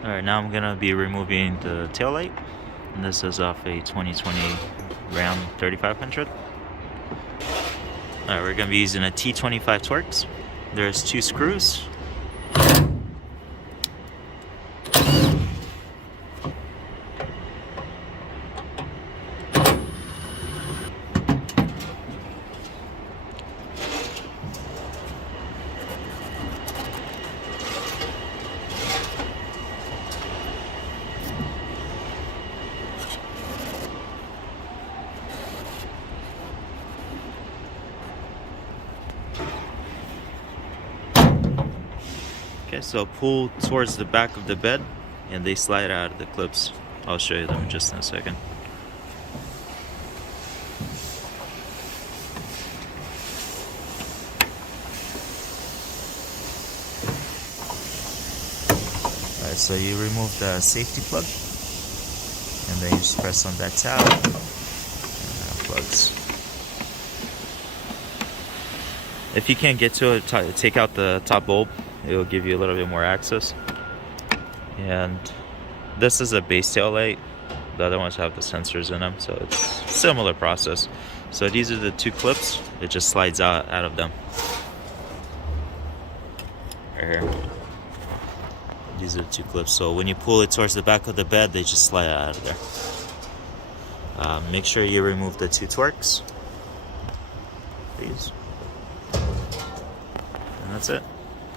Alright, now I'm gonna be removing the taillight. And this is off a 2020 Ram 3500. Alright, we're gonna be using a T25 Torx. There's 2 screws. Okay, so pull towards the back of the bed and they slide out of the clips. I'll show you them just in a second. Alright, so you remove the safety plug and then you just press on that tab and that plugs. If you can't get to it, take out the top bulb. It will give you a little bit more access. And this is a base tail light. The other ones have the sensors in them, so it's a similar process. So these are the 2 clips. It just slides out of them. Right here. These are the 2 clips. So when you pull it towards the back of the bed, they just slide out of there. Make sure you remove the 2 Torx, please. And that's it.